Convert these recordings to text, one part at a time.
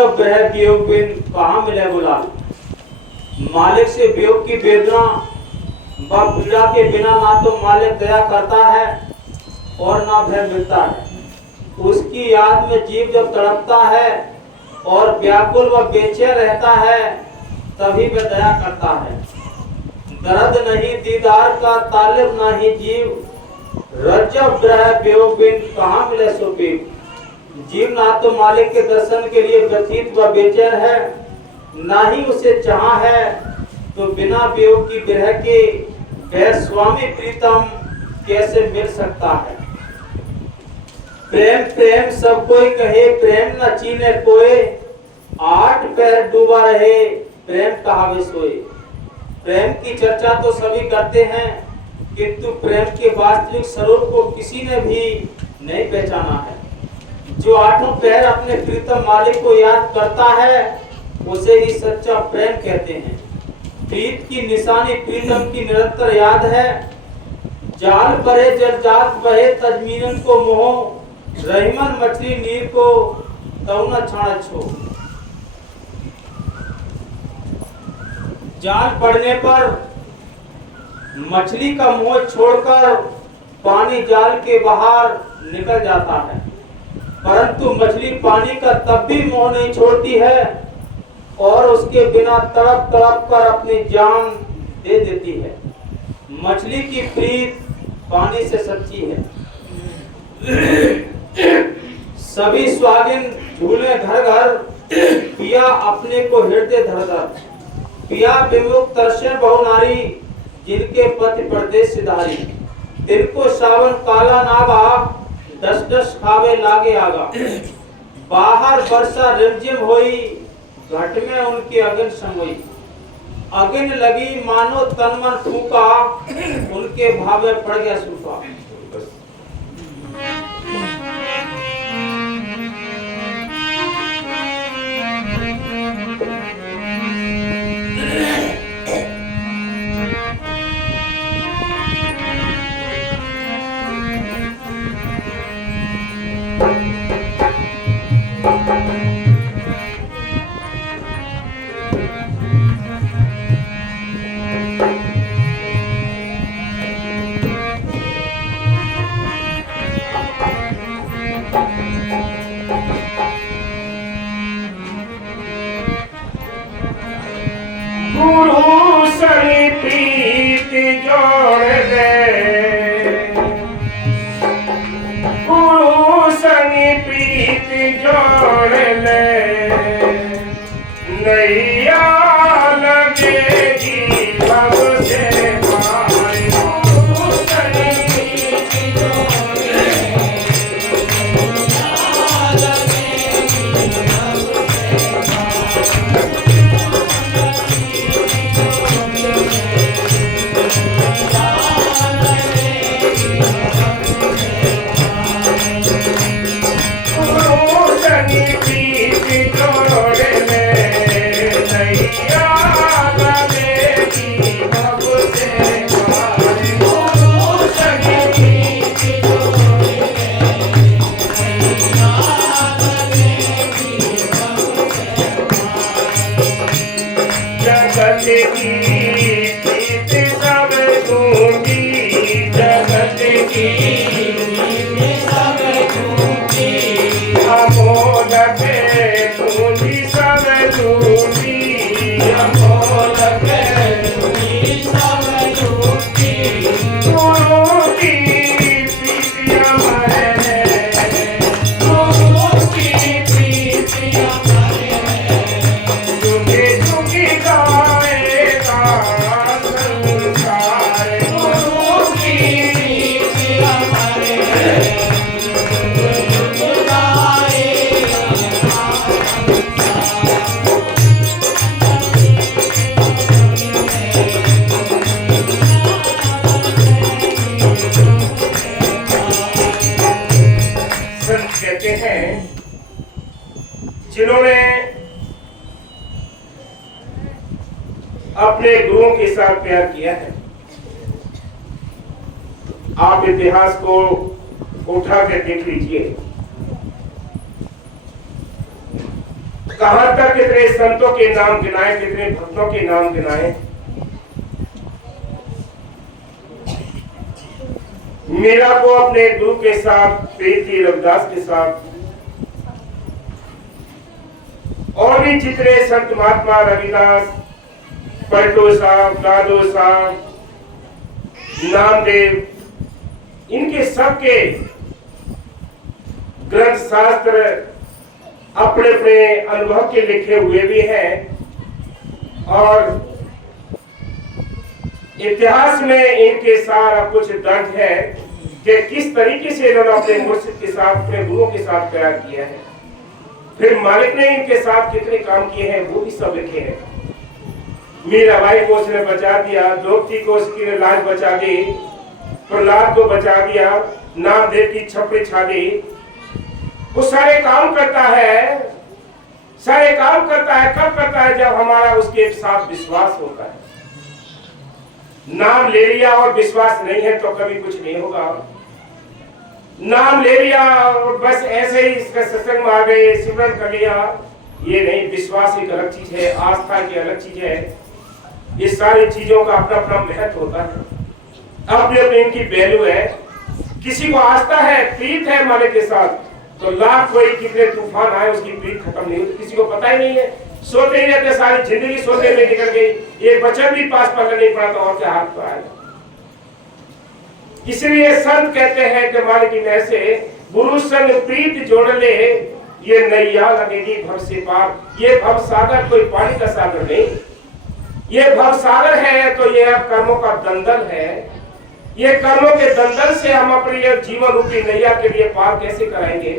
रज्जब ग्रह वियोग बिन कहाँ मिले गुलाल। मालिक से वियोग की वेदना व पीड़ा के बिना ना तो मालिक दया करता है और ना भय मिलता है। उसकी याद में जीव जब तड़पता है और व्याकुल व बेचैन रहता है तभी वह दया करता है। दर्द नहीं दीदार का तालिब नहीं जीव, रज्जब ग्रह वियोग बिन कहाँ मिले सुपीब। जीव ना तो मालिक के दर्शन के लिए व्यथित व बेचैन है, ना ही उसे चाह है, तो बिना वियोग की विरह के वह स्वामी प्रीतम कैसे मिल सकता है। प्रेम प्रेम सब कोई कहे प्रेम न चीने कोई, आठ पैर डूबा रहे प्रेम कहावे सोए। प्रेम की चर्चा तो सभी करते हैं, किंतु प्रेम के वास्तविक स्वरूप को किसी ने भी नहीं पहचाना है। जो आठों पैर अपने प्रीतम मालिक को याद करता है उसे ही सच्चा प्रेम कहते हैं। प्रीत की निशानी प्रीतम की निरंतर याद है। जाल भरे जल जात बहे तजमीनन को मोह, रहीमन मछली नीर को तऊ न छाड़ छो। जाल पड़ने पर मछली का मोह छोड़कर पानी जाल के बाहर निकल जाता है, परंतु मछली पानी का तब भी मोह नहीं छोड़ती है और उसके बिना तड़प तड़प कर अपनी जान दे देती है। मछली की प्रीत पानी से सच्ची है। सभी स्वागिन झूले घर घर, पिया अपने को हृदय धर धर। पिया विमुख तरसे बहु नारी, जिनके पति परदेश सिधारी। दिन को सावन काला नागा, दस दस खावे लागे आगा। बाहर वर्षा रिमझिम होई, घट में उनकी अगन समोई। अगन लगी मानो तन मन फूका, उनके भावे पड़ गया सूखा। जिन्होंने अपने गुरुओं के साथ प्यार किया है, आप इतिहास को उठा कर देख लीजिए। कहां तक कितने संतों के नाम गिनाए, कितने भक्तों के नाम गिनाए। मीरा को अपने गुरु के साथ प्रीत थी, रविदास के साथ, और भी जितने संत महात्मा रविदास, पलटू साहब, दादू साहब, नामदेव, इनके सबके ग्रंथ शास्त्र अपने अपने अनुभव के लिखे हुए भी हैं, और इतिहास में इनके सारा कुछ दर्ज है कि किस तरीके से इन्होंने अपने मुर्शिद के साथ, अपने गुरुओं के साथ प्यार किया है। फिर मालिक ने इनके साथ कितने काम किए हैं वो भी सब लिखे हैं। मीराबाई को उसने बचा दिया, द्रौपदी को उसकी लाज बचा दी, प्रहलाद को बचा दिया, नामदेव की छपड़ी छा दी। वो सारे काम करता है, सारे काम करता है। कब करता है? जब हमारा उसके साथ विश्वास होता है। नाम ले लिया और विश्वास नहीं है तो कभी कुछ नहीं होगा। नाम ले लिया और बस ऐसे ही इसका सत्संग में आ गए, सिमरन कर लिया, ये नहीं। विश्वास एक अलग चीज है, आस्था की अलग चीज है। ये सारी चीजों का अपना अपना महत्व होता है, अपने अपने इनकी वैल्यू है। किसी को आस्था है, प्रीत है मालिक के साथ, तो लाख कोई कितने तूफान आए उसकी प्रीत खत्म नहीं होती। किसी को पता ही नहीं है, सोते ही रहते, सारी जिंदगी सोते में निकल गई, एक बच्चा भी पास पढ़ने नहीं पड़ा तो और क्या हाथ पर आएगा। इसलिए संत कहते हैं कि मालिक की नहर से गुरु संग प्रीत जोड़ ले, ये नैया लगेगी भव से पार। ये भव सागर कोई पानी का सागर नहीं, ये भव सागर है तो ये कर्मों का दंडल है। ये कर्मों के दंडल से हम अपने जीवन रूपी नैया के लिए पार कैसे कराएंगे?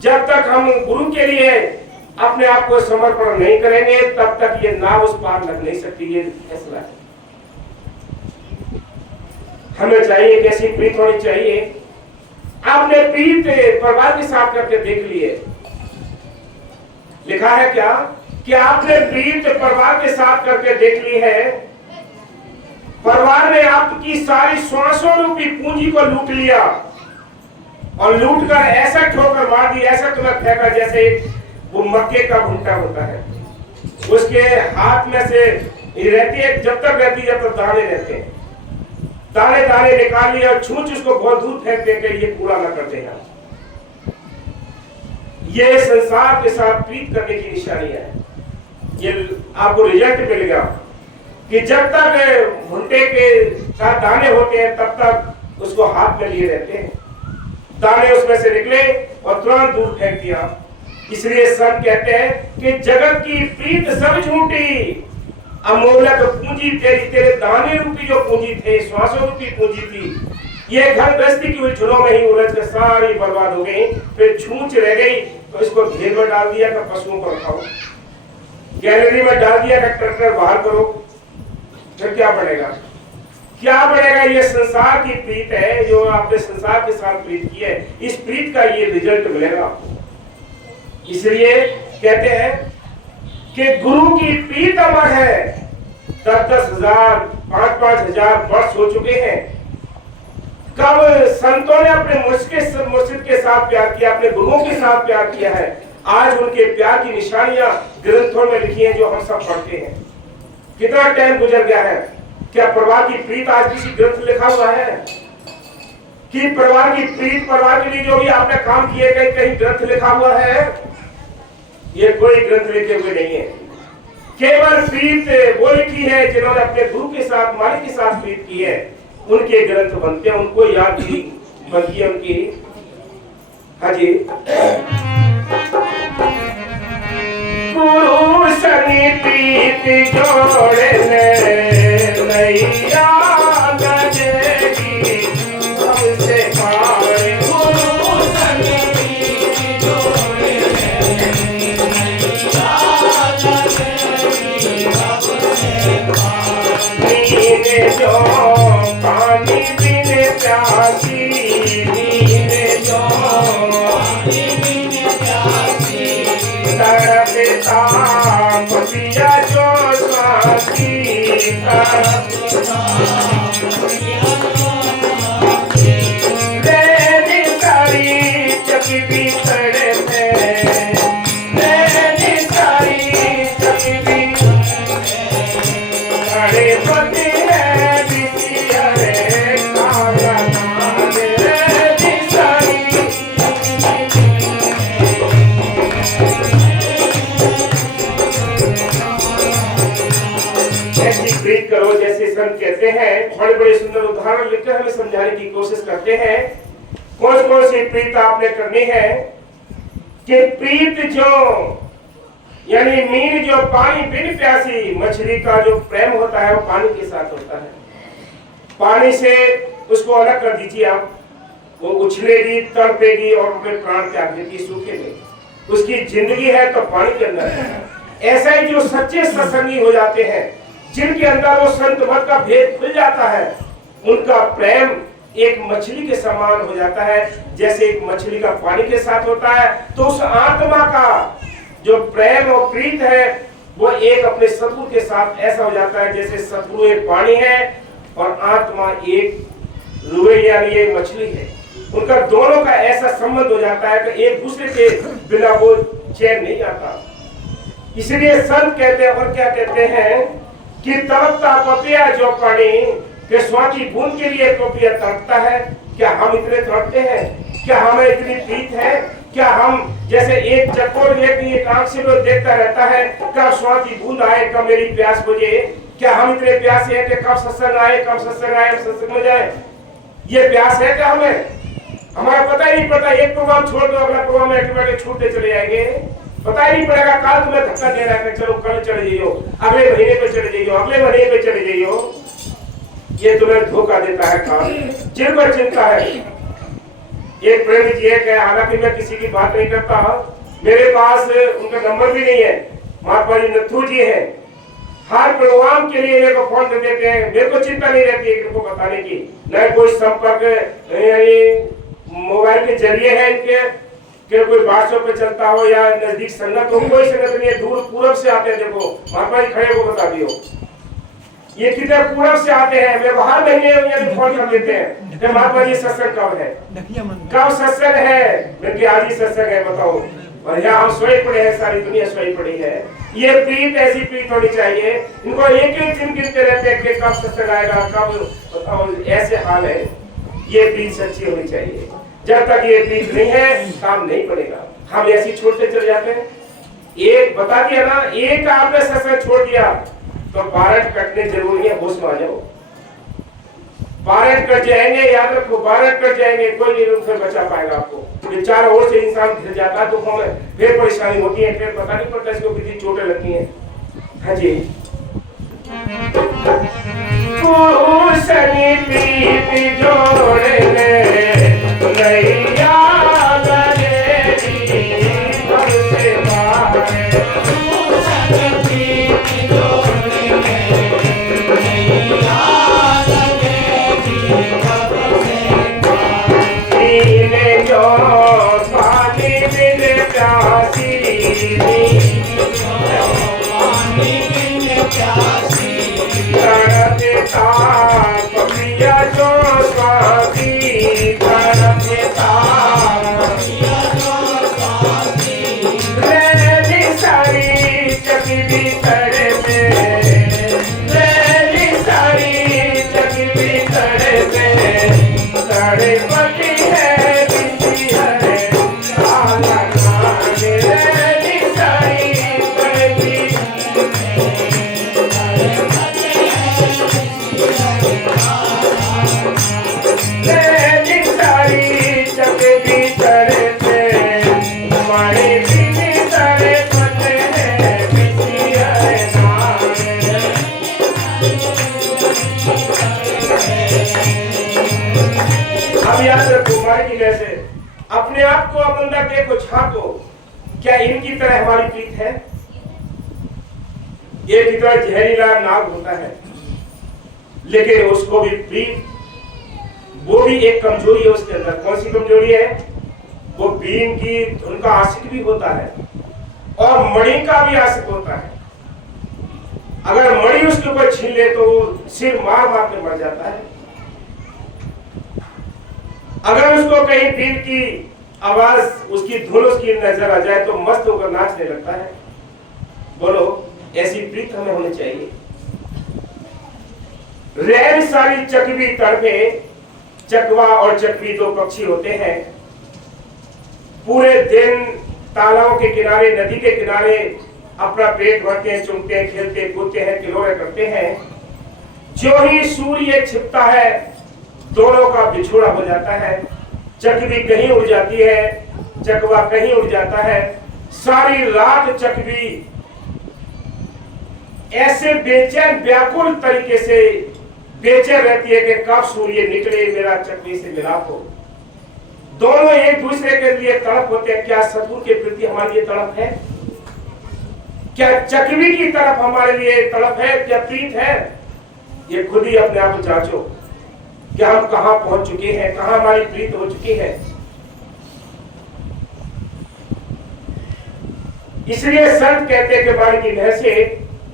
जब तक हम गुरु के लिए अपने आप को समर्पण नहीं करेंगे तब तक ये नाव उस पार लग नहीं सकती। ये फैसला है। हमें चाहिए कैसी प्रीत होनी चाहिए। आपने प्रीत परिवार के साथ करके देख लिए, लिखा है क्या कि आपने प्रीत परिवार के साथ करके देख ली है। परिवार ने आपकी सारी श्वासों रूपी पूंजी को लूट लिया और लूट कर ऐसा ठोकर मार दी, ऐसा तुम्हें फेंका जैसे वो मक्के का भुट्टा होता है। उसके हाथ में से रहती है, जब तक रहती है जब तक दाने रहते हैं, दाने दाने निकाल लिए और छूच उसको बहुत दूर फेंक देकर ये कूड़ा न कर देगा। ये संसार के साथ प्रीत करने की निशानी है। ये आपको रिजल्ट मिलेगा कि जब तक भुट्टे के साथ दाने होते हैं तब तक उसको हाथ में लिए रहते हैं। दाने उसमें से निकले और तुरंत दूर फेंक दिया। इसलिए सब कहते हैं कि जगत की प्रीत सब झूठी, अमोलक पूंजी तेरी, तेरे दाने रूपी जो पूंजी थे, श्वासों रूपी पूंजी थी, ये घर गृहस्थी की उलझनों में ही उलझ कर सारी बर्बाद हो गई। फिर छूच रह गई तो इसको घेर में डाल दिया, पशुओं को रखाओ, गैलरी में डाल दिया, ट्रैक्टर बाहर करो, फिर क्या बढ़ेगा? क्या बढ़ेगा? ये संसार की प्रीत है जो आपने संसार के साथ प्रीत की है। इस प्रीत का ये रिजल्ट मिलेगा आपको। इसलिए कहते हैं कि गुरु की प्रीत अमर है। 10,000 5,000 वर्ष हो चुके हैं। कब संतों ने अपने मुर्शिद के साथ प्यार किया, अपने गुरुओं के साथ प्यार किया है। आज उनके प्यार की निशानियां ग्रंथों में लिखी हैं जो हम सब पढ़ते हैं। कितना टाइम गुजर गया है? क्या परिवार की प्रीत आज किसी ग्रंथ लिखा हुआ है कि परिवार की प्रीत, परिवार के लिए जो भी आपने काम किए कहीं कहीं ग्रंथ लिखा हुआ है? ये कोई ग्रंथ लिखे हुए नहीं है। केवल प्रीत वो लिखी है जिन्होंने अपने गुरु के साथ, मालिक के साथ प्रीत की है, उनके ग्रंथ बनते हैं, उनको याद भी बनती है उनकी। हाँ जी, गुरु संग प्रीत जोड़ने नैया लगेगी हमसे पार। गुरु संग प्रीत जोड़ने नैया लगेगी हमसे पार। नीने जो पानी पीने प्यासी, नीने जो पानी पीने प्यासी, तड़पता पिया जो स्वासी, तड़पता रेनी सारी चकी भी तड़पे, रेनी संत कहते हैं, बड़े बड़े सुंदर उदाहरण लिखकर हमें समझाने की कोशिश करते हैं कौन कौन सी प्रीत आपने करनी है। कि प्रीत जो यानी मीन जो पानी बिन प्यासी, मछली का जो प्रेम होता है वो पानी के साथ होता है। पानी से उसको अलग कर दीजिए आप, वो उछलेगी, तड़पेगी और अपने प्राण त्याग देगी, सूखेगी। उसकी जिंदगी है तो पानी के अंदर है। ऐसा ही जो सच्चे सत्संगी हो जाते हैं, जिनके अंदर वो संत मत का भेद खुल जाता है, उनका प्रेम एक मछली के समान हो जाता है। जैसे एक मछली का पानी के साथ होता है, तो उस आत्मा का जो प्रेम और प्रीत है वो एक अपने शत्रु के साथ ऐसा हो जाता है जैसे शत्रु एक पानी है और आत्मा एक रुए यानी एक मछली है। उनका दोनों का ऐसा संबंध हो जाता है कि एक दूसरे के बिना वो चैन नहीं आता। इसलिए संत कहते हैं, और क्या कहते हैं कि तड़पता पपिया जो पानी के स्वाति बूंद के लिए पपिया तड़पता है। क्या हम इतने तड़पते हैं? क्या हमें इतनी प्रीत है? क्या हम जैसे एक चकोर व्यक्ति एक आंख से वो देखता रहता है कब स्वाति बूंद आए, कब मेरी प्यास बुझे? क्या हम इतने प्यासे हैं कि कब सत्संग आए, कब सत्संग आए, सत्संग में जाए? ये प्यास है क्या हमें? हमारा पता ही नहीं पड़ता। एक प्रोग्राम छोड़ दो, अगला प्रोग्राम में छूटते चले जाएंगे, पता ही नहीं पड़ेगा। काल तुम्हें धक्का दे रहा है, चलो कल चले जाइयो, अगले महीने पे चले जाइयो, अगले महीने पे चले जाइयो। ये तुम्हें धोखा देता है काल, जिन पर चिंता है। एक प्रेमी जी है, हालांकि मैं किसी की बात नहीं करता, मेरे पास उनका नंबर भी नहीं है, महात्मा जी नथु जी है। हर प्रोग्राम के लिए मेरे को फोन कर देते हैं, मेरे को चिंता नहीं रहती है इनको बताने की, न कोई संपर्क मोबाइल के जरिए है इनके, कि कोई व्हाट्सएप पे चलता हो या नजदीक संगत हो, कोई संगत नहीं है। दूर पूरब से आते हैं, देखो महात्मा जी खड़े को बता दियो, ये कितने पूरब से आते हैं। मेरे हर महीने फोन कर देते हैं कि महात्मा जी सत्संग कब है, कब सत्संग है? मेरे आज ही सत्संग है, बताओ। और यहाँ हम सोए पड़े हैं, सारी दुनिया सोई पड़ी है। ये प्रीत ऐसी प्रीत होनी चाहिए। इनको एक एक दिन गिनते रहते हैं कि कब सत्संग आएगा, कब, बताओ। ऐसे हाल है। ये प्रीत सच्ची होनी चाहिए। जब तक ये प्रीत नहीं है काम नहीं पड़ेगा। हम ऐसी छोड़ते चले जाते हैं। एक बता दिया ना, एक आपने सत्संग छोड़ दिया तो 12 कटने जरूरी है। होश में आ जाओ, 12 कट जाएंगे, याद रखो 12 कट जाएंगे, कोई नहीं फिर बचा पाएगा आपको। चारों ओर से इंसान घिर जाता है तो हमें फिर परेशानी होती है, फिर पता नहीं पड़ता इसको कितनी चोटें लगती हैं। हाँ जी, प्रीत जोड़ने नैया अपने आप को अब अंदर देखो, झांको, क्या इनकी तरह हमारी प्रीत है? एक की तरह जहरीला नाग होता है, लेकिन उसको भी प्रीत, वो भी एक कमजोरी है उसके अंदर। कौन सी कमजोरी है? वो बीन की उनका आशिक भी होता है और मणि का भी आशिक होता है। अगर मणि उसके ऊपर छीन ले तो वो सिर मार मार के मर जाता है। अगर उसको कहीं बीन की आवाज, उसकी धुन, उसकी नजर आ जाए तो मस्त होकर नाचने लगता है। बोलो, ऐसी प्रीत हमें होनी चाहिए। रैन सारी चकवी तड़पे, चकवा और चकवी दो पक्षी होते हैं। पूरे दिन तालाबों के किनारे, नदी के किनारे अपना पेट भरते हैं, चुमते हैं, खेलते कूदते हैं, किलोरे करते हैं। जो ही सूर्य छिपता है दोनों का बिछोड़ा हो जाता है। चकवी कहीं उड़ जाती है, चकवा कहीं उड़ जाता है। सारी रात चकवी ऐसे बेचैन व्याकुल तरीके से बेचैन रहती है कि कब सूर्य निकले, मेरा चकवी से मिलाप हो। दोनों एक दूसरे के लिए तड़प होते हैं। क्या सतगुरु के प्रति हमारे लिए तड़प है? क्या चकवी की तरफ हमारे लिए तड़प है? क्या प्रीत है? ये खुद ही अपने आप को जांचो कि हम कहां पहुंच चुके हैं, कहां हमारी प्रीत हो चुकी है। इसलिए संत कहते हैं कि बाल की नहर से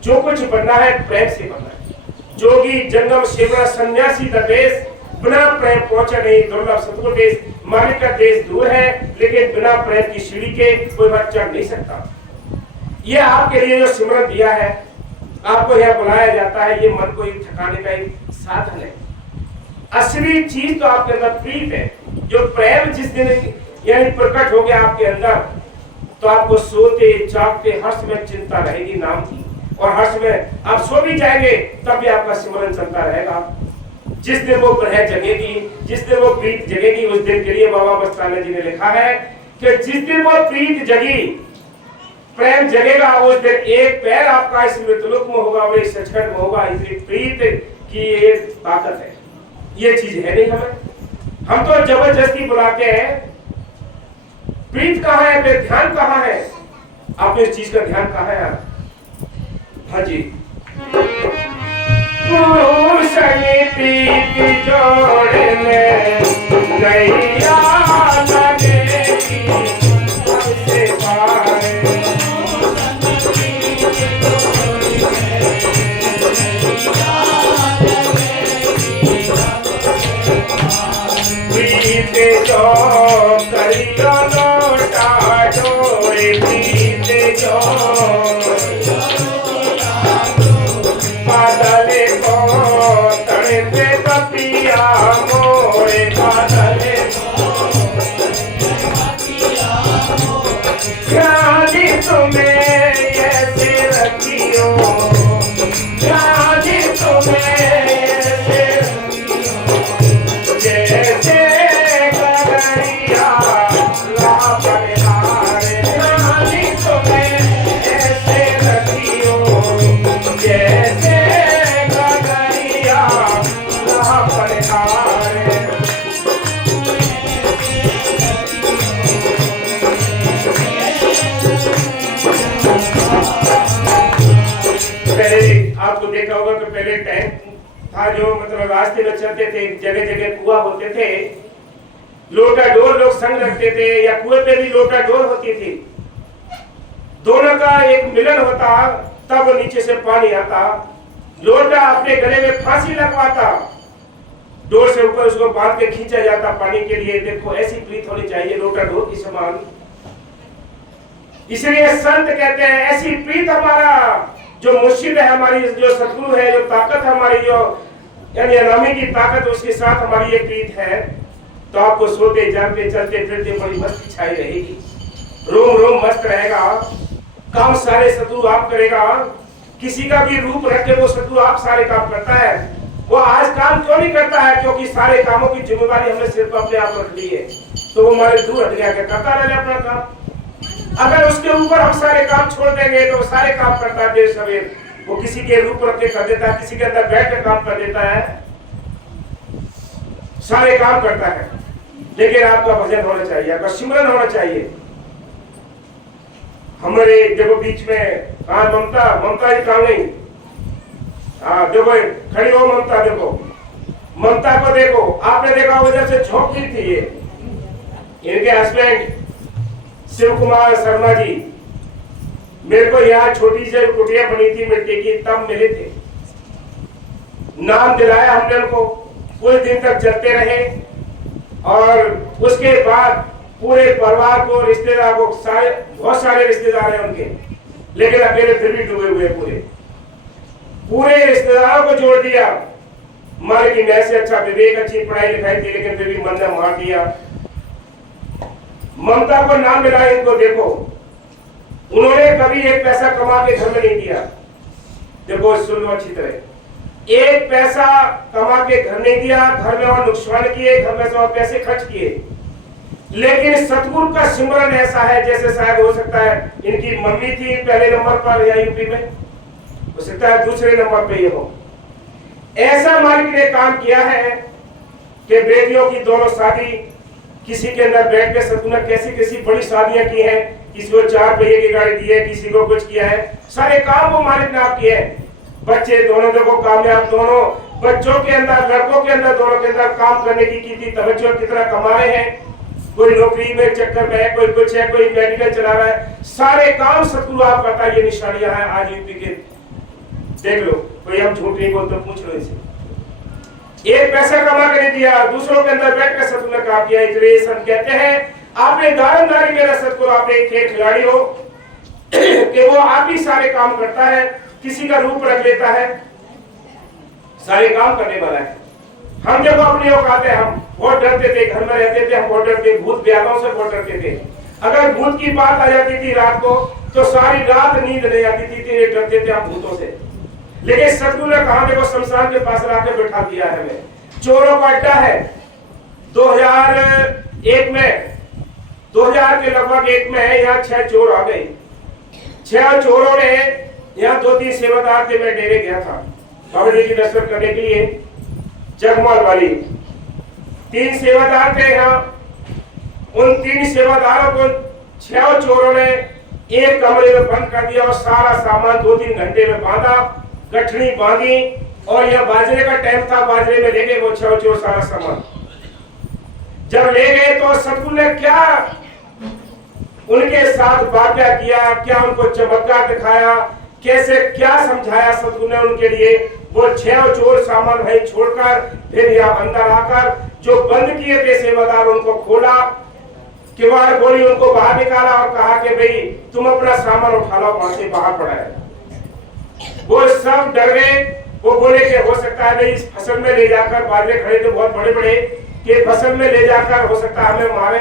जो कुछ बनना है प्रेम से बनना है। जोगी जंगम शिवरा सन्यासी दरवेश, बिना प्रेम पहुंचा नहीं दुर्लभ सतगुरु देश। मालिक का देश दूर है लेकिन बिना प्रेम की सीढ़ी के कोई बात चढ़ नहीं सकता। ये आपके लिए जो सिमरन दिया है, आपको यह बुलाया जाता है, ये मन को थकाने का एक साधन है। असली चीज तो आपके अंदर प्रीत है। जो प्रेम जिस दिन यानी प्रकट हो गया आपके अंदर, तो आपको सोते जागते हर्ष में चिंता रहेगी नाम की, और हर्ष में आप सो भी जाएंगे तब भी आपका सिमरन चलता रहेगा। जिस दिन वो प्रेम जगेगी, जिस दिन वो प्रीत जगेगी, उस दिन के लिए बाबा मस्ताना जी ने लिखा है कि जिस दिन वो प्रीत जगी, प्रेम जगेगा, उस दिन एक पैर आपका इस मृतलोक में होगा और इस सचखंड में होगा। इसलिए प्रीत की ये ताकत है, ये चीज है नहीं हमें। हम तो जबरदस्ती बुलाते हैं। प्रीत कहाँ है, फिर ध्यान कहाँ है? आपने इस चीज का ध्यान कहाँ है? हाँ जी। गुरु संग प्रीत जोड़ने नैया लगेगी हमसे पार। प्रीत जो करियो लोटा डोरे, प्रीत जो बादले को तड़े पे कपिया मोरे, बादले ध्यान तुम्हें ऐसे रखियो, ध्यान तुम्हें ऐसे रखियो, जैसे गगरिया लापरवाह। ध्यान तुम्हें ऐसे रखियो, जैसे गगरिया लापरवाह। आपको देखा होगा कि पहले टाइम था जो मतलब रास्ते में चलते थे, जगह जगह कुआं होते थे, लोटा डोर लोग संग रखते थे, या कुएं पे भी लोटा डोर होती थी। दोनों का एक मिलन होता, तब नीचे से पानी आता। लोटा अपने गले में फांसी लगवाता, डोर से ऊपर उसको बांध के खींचा जाता पानी के लिए। देखो ऐसी प्रीत होनी चाहिए लोटा डोर की समान। इसलिए संत कहते हैं ऐसी प्रीत हमारा जो मुर्शिद है, हमारी जो सतगुरु है, जो ताकत हमारी जो यानी अनामी की ताकत, उसके साथ हमारी ये प्रीत है, तो आपको सोते जागते चलते फिरते बड़ी मस्ती छाई रहेगी, रोम रोम मस्त रहेगा। काम सारे सतगुरु आप करेगा। किसी का भी रूप रखे वो सतगुरु आप सारे काम करता है। वो आज काम क्यों नहीं करता है? क्योंकि सारे कामों की जिम्मेदारी हमने सिर्फ अपने आप रख ली है, तो वो हमारे दूर हट गया, करता रहे अपना काम। अगर उसके ऊपर हम सारे काम छोड़ देंगे तो वो सारे काम करता है देर सवेर। वो किसी के रूप रख के कर देता है, किसी के अंदर बैठ कर काम कर देता है, सारे काम करता है। लेकिन आपका भजन होना चाहिए, आपका सिमरन होना चाहिए। हमारे देखो बीच में कहा ममता, ममता ही काम नहीं। हाँ देखो खड़ी हो ममता, देखो ममता को देखो। आपने देखा उधर से झोंक रही थी ये, इनके हस्बैंड शिव कुमार शर्मा जी। मेरे को यहाँ छोटी सी कुटिया बनी थी मिट्टी की, तब मिले थे। नाम दिलाया हमने उनको, कुछ दिन तक चलते रहे, और उसके बाद पूरे परिवार को, रिश्तेदार को, सारे बहुत सारे रिश्तेदार हैं उनके, लेकिन अकेले फिर भी डूबे हुए पूरे रिश्तेदारों को जोड़ दिया। मारे की मैं से अच्छा विवेक, अच्छी पढ़ाई लिखाई थी, लेकिन फिर भी मन ने मार दिया। ममता को नाम मिला, इनको देखो, उन्होंने कभी एक पैसा कमा के घर में नहीं दिया। देखो सुन लो अच्छी तरह, एक पैसा कमा के घर नहीं दिया, घर में और नुकसान किए, घर में से और पैसे खर्च किए। लेकिन सतगुरु का सिमरन ऐसा है जैसे शायद हो सकता है इनकी मम्मी थी पहले नंबर पर या यूपी में, हो सकता है दूसरे नंबर पे ये हो। ऐसा मालिक ने काम किया है कि बेटियों की दोनों शादी, किसी के अंदर बैठ के सतगुरु ने कैसी कैसी बड़ी शादियां की हैं, किसी को 4 पहिए की गाड़ी दी है, किसी को कुछ किया है, सारे काम वो मालिक ने आप किए हैं। बच्चे दोनों देखो कामयाब, दोनों बच्चों के अंदर, लड़कों के अंदर, दोनों के अंदर काम करने की कितनी तवज्जो, कितना कमा रहे हैं। कोई नौकरी में चक्कर में है, कोई कुछ है, कोई मेडिकल चला रहा है, सारे काम सतगुरु आप करता है। ये निशानियां हैं आज यूपी के, देख लो, कोई हम झूठ नहीं बोलते, पूछ लो इसे। एक पैसा कमा के नहीं दिया, दूसरों के अंदर बैठ कर सतगुरु ने काम किया। इसलिए संत कहते हैं आपने दारंदारी मेरा सतगुरु, आप एक खेल खिलाड़ी हो कि वो आप ही सारे काम करता है, किसी का रूप रख लेता है, सारे काम करने वाला है। हम देखो अपनी औकात है, हम बहुत डरते थे, घर में रहते थे, हम बहुत डरते, भूत ब्यादों से बहुत डरते थे। अगर भूत की बात आ जाती थी रात को तो सारी रात नींद नहीं आती थी, डरते थे हम भूतों से। लेकिन सतगुरु ने कहा देखो शमशान के पास लाके बैठा दिया है हमें। चोरों का अड्डा है। 2001 में 2000 के लगभग 1 में यहाँ 6 चोर आ गए। 6 चोरों ने यहाँ 2-3 सेवादार थे, मैं डेरे गया था बाबा जी की दर्शन करने के लिए, जगमल वाली 3 सेवादार थे यहाँ। उन 3 सेवादारों को 6 चोरों ने एक कमरे में बंद कर दिया और सारा सामान 2-3 घंटे में बांधा, गठड़ी बांधी और यह बाजरे का टाइम था, बाजरे में ले गए वो 6 चोर सारा सामान। जब ले गए तो सतगुरु ने क्या उनके साथ वाक़या किया, क्या उनको चमत्कार दिखाया, कैसे क्या समझाया सतगुरु ने उनके लिए। वो 6 चोर सामान वहीं छोड़कर फिर यहाँ अंदर आकर जो बंद किए थे सेवादार उनको खोला, किवाड़ खोली, उनको बाहर निकाला और कहा कि भाई तुम अपना सामान उठा लो, वहां से बाहर पड़ा है। वो सब डर गए। वो बोले कि हो सकता है भाई इस फसल में ले जाकर, बाजरे खड़े थे बहुत बड़े बड़े, कि फसल में ले जाकर हो सकता है हमें मारे।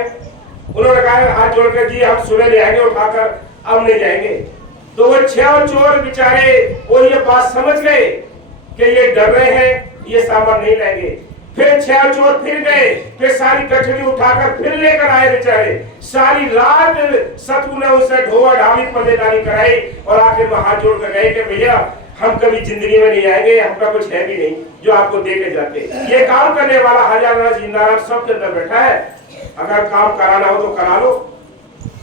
उन्होंने कहा हाथ जोड़कर जी हम सुबह ले आएंगे उठाकर, अब नहीं जाएंगे। तो वो 6 चोर बेचारे वो ये बात समझ गए कि ये डर रहे हैं, ये सामान नहीं लाएंगे। फिर 6 चोर फिर गए, फिर सारी गठड़ी उठाकर फिर लेकर आए बेचारे। सारी रात सतगुरु ने उनसे ढोआ ढावी पल्लेदारी कराई और आखिर में हाथ जोड़ कर गए कि भैया हम कभी जिंदगी में नहीं आएंगे, हमका कुछ है भी नहीं जो आपको दे के जाते। ये काम करने वाला हजारा जिंदाराम सबके अंदर बैठा है। अगर काम कराना हो तो करा लो।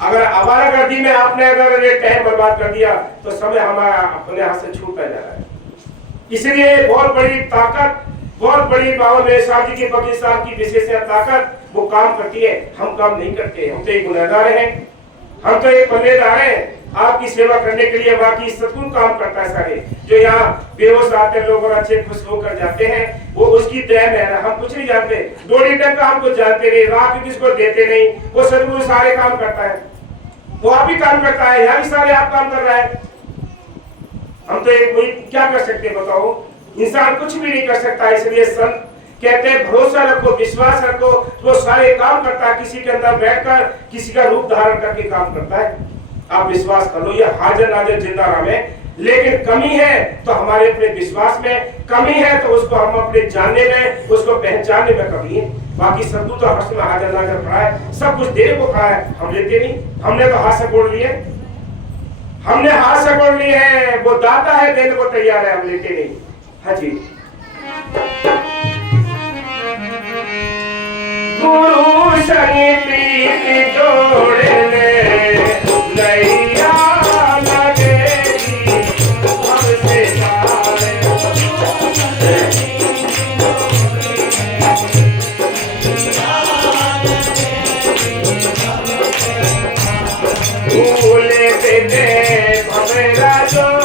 अगर आवारागर्दी में आपने अगर ये टाइम बर्बाद कर दिया तो समय हमारा अपने हाथ से छूटता जा रहा है। इसलिए बहुत बड़ी ताकत, बहुत बड़ी बाबा मेरे साहब जी की फकीर साहब की विशेष ताकत वो काम करती है, हम काम नहीं करते। हम तो एक गुनहगार हैं, हम तो एक पल्लेदार हैं आपकी सेवा करने के लिए। बाकी सतगुरु काम करता है सारे, जो यहाँ बेहोश आते लोग और अच्छे खुश होकर जाते हैं, वो उसकी देन है। हम कुछ नहीं जानते, 2 लीटर का हम कुछ जानते नहीं, रात किसको देते नहीं, वो सतगुरु सारे काम करता है। वो आप ही काम करता है, यहाँ भी सारे आप काम कर रहा है। हम तो एक कोई क्या कर सकते बताओ, इंसान कुछ भी नहीं कर सकता। इसलिए संत कहते हैं भरोसा रखो, विश्वास रखो, वो सारे काम करता है। किसी के अंदर बैठकर किसी का रूप धारण करके काम करता है। आप विश्वास कर लो, ये हाजिर नाजिर जिंदा राम है। लेकिन कमी है तो हमारे अपने विश्वास में, कमी है तो उसको हम अपने जानने में, उसको पहचानने में कमी है। बाकी सद्गुरु तो हर्ष में हाजिर नाजिर खड़ा है, सब कुछ देने को खड़ा है, हम लेते नहीं। हमने तो हाथ से बोल लिए, हमने हाथ से बोल लिए हैं, वो दाता है देने को तैयार है, हम लेते नहीं। हाँ जी, गुरु संगी प्रीति जोड़े नैया लगेगी हमसे जाए। भूले तेरे भवेरा जो